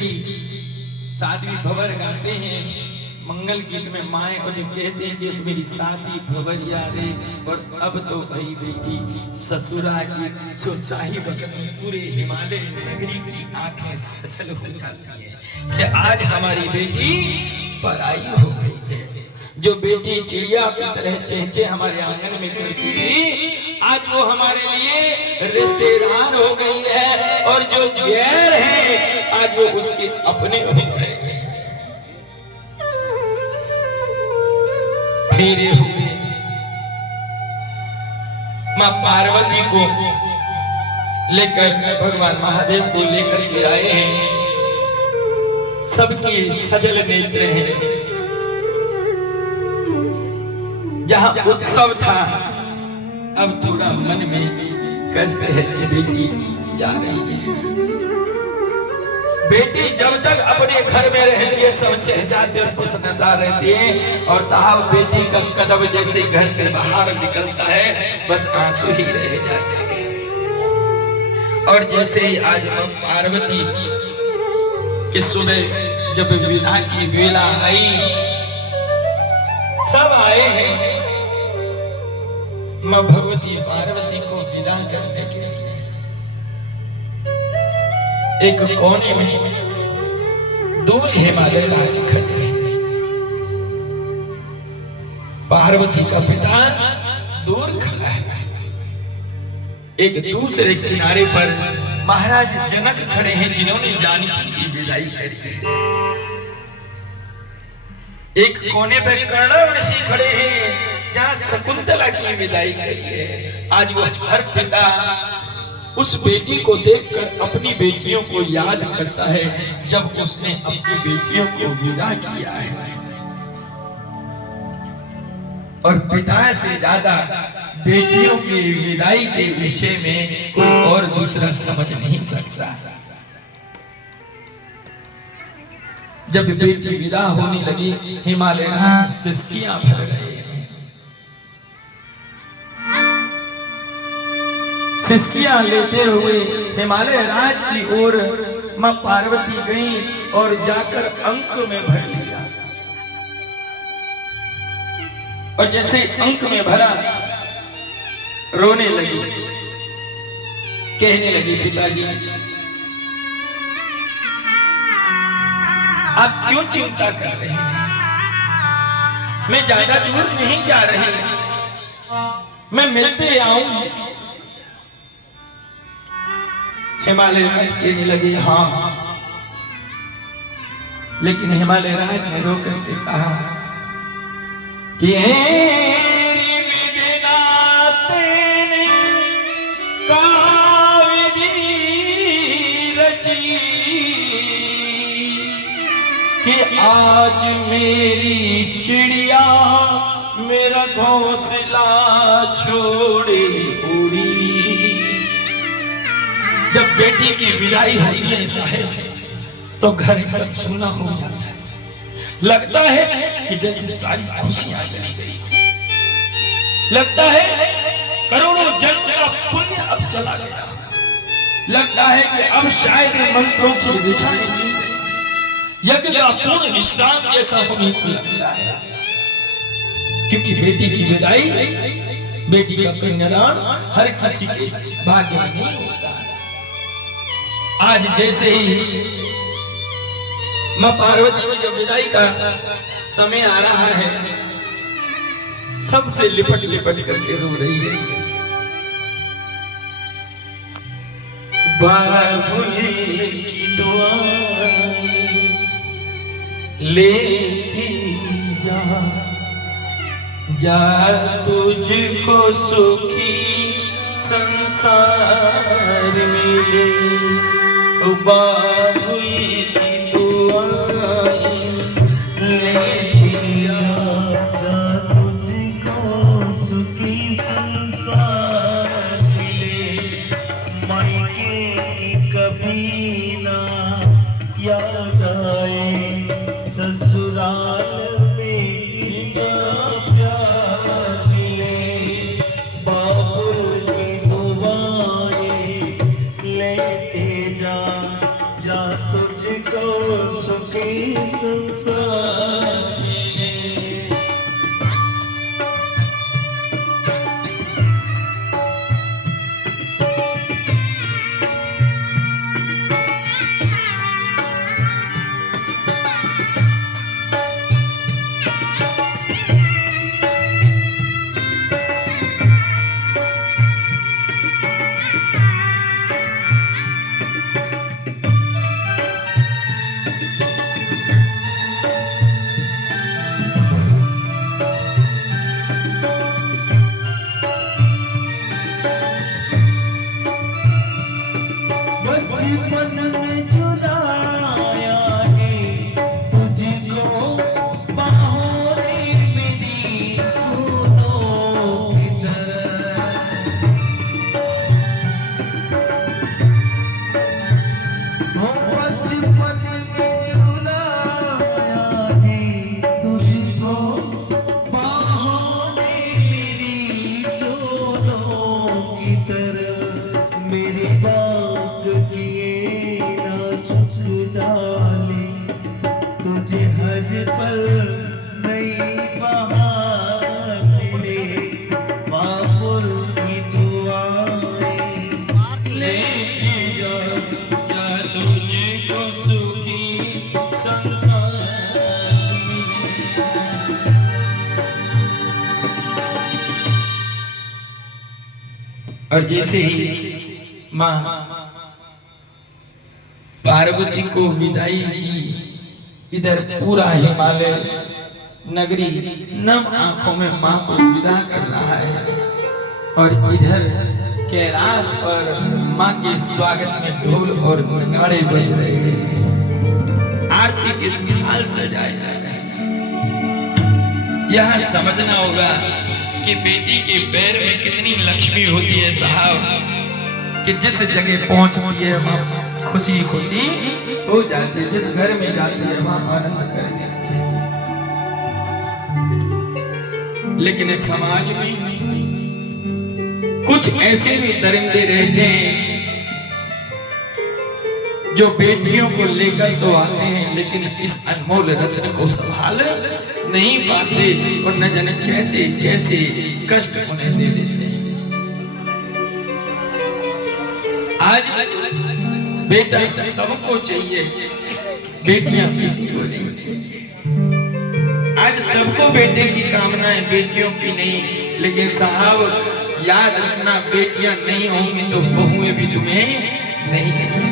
बेटी साध्वी भंवर गाते हैं मंगल गीत में माए और जो कहते हैं कि मेरी साथी भंवरिया रे, और अब तो भाई बेटी ससुरा की सोचा ही बगल पूरे हिमालय नगरी की आंखें सजल हो जाती है कि आज हमारी बेटी पराई हो गई है। जो बेटी चिड़िया की तरह चहचे हमारे आंगन में करती थी, आज वो हमारे लिए रिश्तेदार हो गई है, और जो गैर है आज वो उसके अपने हो गए। फेरे हुए मां पार्वती को लेकर भगवान महादेव को लेकर के आए हैं, सबकी सजल नेत्र हैं। जहां उत्सव था अब थोड़ा मन में कष्ट है कि बेटी जा रही है। बेटी जब तक अपने घर में रहती है सब चहचहाते और प्रसन्नता रहती है, और साहब बेटी का कदम जैसे घर से बाहर निकलता है बस आंसू ही रह जाते हैं। और जैसे ही आज पार्वती की सुबह जब विदा की वेला आई, सब आए हैं मां भगवती पार्वती को विदा करने के लिए। एक कोने में दूर हिमालय राज खड़े हैं, पार्वती का पिता दूर खड़ा है। एक दूसरे किनारे पर महाराज जनक खड़े हैं जिन्होंने जानकी की विदाई करी है। एक कोने पे कर्ण ऋषि खड़े हैं जहां शकुंतला की विदाई करी है। आज वो हर पिता उस बेटी को देखकर अपनी बेटियों को याद करता है जब उसने अपनी बेटियों को विदा किया है, और पिता से ज्यादा बेटियों की विदाई के विषय में कोई और दूसरा समझ नहीं सकता। जब बेटी विदा होने लगी, हिमालय राज सिसकियां भर रहे हैं। सिसकियां लेते हुए हिमालय राज की ओर मां पार्वती गई और जाकर अंक में भर लिया। और जैसे अंक में भरा, रोने लगी, कहने लगी पिताजी आप क्यों चिंता कर रहे हैं? मैं ज्यादा दूर नहीं जा रही, मैं मिलते आऊंगी। हिमालय राज कहने लगे हाँ, लेकिन हिमालय राज ने रो करके कहा कि कि आज मेरी चिड़िया मेरा घोंसला छोड़े उड़ी। जब बेटी की विदाई होती है साहेब, तो घर एकदम सूना हो जाता है। लगता है कि जैसे सारी खुशियां चली गई, लगता है करोड़ों जन्म का पुण्य अब चला गया, लगता है कि अब शायद मंत्रों की बिछाएंगे, यज्ञ का पूर्ण विश्राम जैसा होने को लगता है। क्योंकि बेटी की विदाई, बेटी का कन्यादान हर किसी के भाग्य में नहीं होता। आज जैसे ही मां पार्वती को जब विदाई का समय आ रहा है, सबसे लिपट लिपट करके रो रही है। बाबुल की दुआएं लेती जा, जा तुझको सुखी संसार मिले। बाबुल की दुआएं लेती जा, जा तुझको सुखी संसार मिले। मायके की कभी ना याद आए, ससुराल में इतना प्यार मिले। बाबुल की दुआएं लेते जा, जा तुझको संसार मिले। बचपन में चुराया है तुझको बाहों में मेरी फूलों की तरह। हो बचपन में चुराया है तुझको बाहों में मेरी फूलों की तरह। मेरी बाग किए ना चुक डाले तुझे हर पल नई बहार मिले। बाबुल की दुआएं लेके जा जा तुझको सुखी संसार मिले। और जैसे ही माँ पार्वती को विदाई दी, इधर पूरा हिमालय नगरी नम आंखों में माँ को विदा कर रहा है और इधर कैलाश पर माँ के स्वागत में ढोल और नगाड़े बज रहे हैं, आरती के थाल सजाए जा रहे हैं। यहाँ समझना होगा कि बेटी के पैर में कितनी लक्ष्मी होती है साहब, कि जिस जगह पहुंचती है वहां खुशी खुशी हो जाती है, जिस घर में जाती है वहां आनंद कर जाती है। लेकिन इस समाज में कुछ ऐसे भी दरिंदे रहते हैं जो बेटियों को लेकर तो आते हैं लेकिन इस अनमोल रत्न को संभाल नहीं पाते और न जाने कैसे कैसे कष्ट उन्हें दे देते हैं। आज बेटा सबको चाहिए, बेटियां किसी को नहीं चाहिए। आज सबको बेटे की कामनाएं, बेटियों की नहीं। लेकिन साहब याद रखना, बेटियां नहीं होंगी तो बहुएं भी तुम्हें नहीं मिलेंगी।